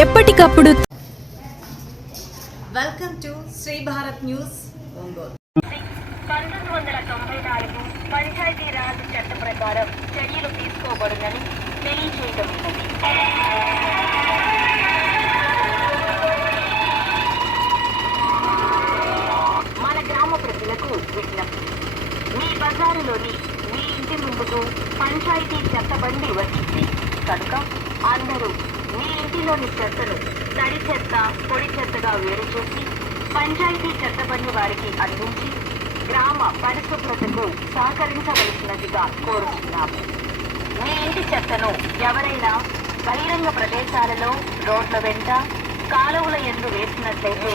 ఎప్పటికప్పుడు. Welcome to Shri Bharat news Ongole. 1994 Panchayati Raj చట్ట ప్రకారం చర్యలు తీసుకోబడునని తెలియజేయడమైనది. మన గ్రామ ప్రజలకు విజ్ఞప్తి. మీ బజారులోని మీ ఇంటి ముందుకు పంచాయతీ చెత్తబండి వచ్చింది కనుక అందరూ మీ ఇంటిలోని చెత్తను తడి చెత్త పొడి చెత్తగా వేరు చేసి పంచాయతీ చెత్తబండి వారికి అందించి గ్రామ పరిశుభ్రతకు సహకరించవలసినదిగా కోరుతున్నాము. మీ ఇంటి చెత్తను ఎవరైనా బహిరంగ ప్రదేశాలలో, రోడ్ల వెంట, కాలువల యందు వేసినట్లయితే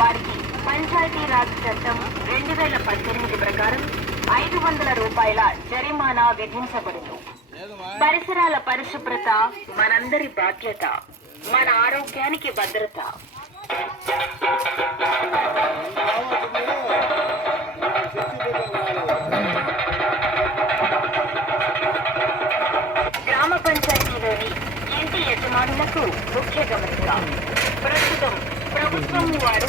వారికి పంచాయతీరాజ్ చట్టం 2018 ప్రకారం 500 రూపాయల జరిమానా విధించబడును. పరిసరాల పరిశుభ్రత మనందరి బాధ్యత, మన ఆరోగ్యానికి భద్రత. గ్రామ పంచాయతీలోని ఇంటి యజమానులకు ముఖ్య గమనిక. ప్రస్తుతం ప్రభుత్వం వారు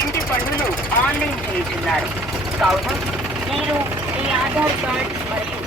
ఇంటి పన్నులు ఆన్లైన్ చేస్తున్నారు కావున మీరు మీ ఆధార్ కార్డ్ మరియు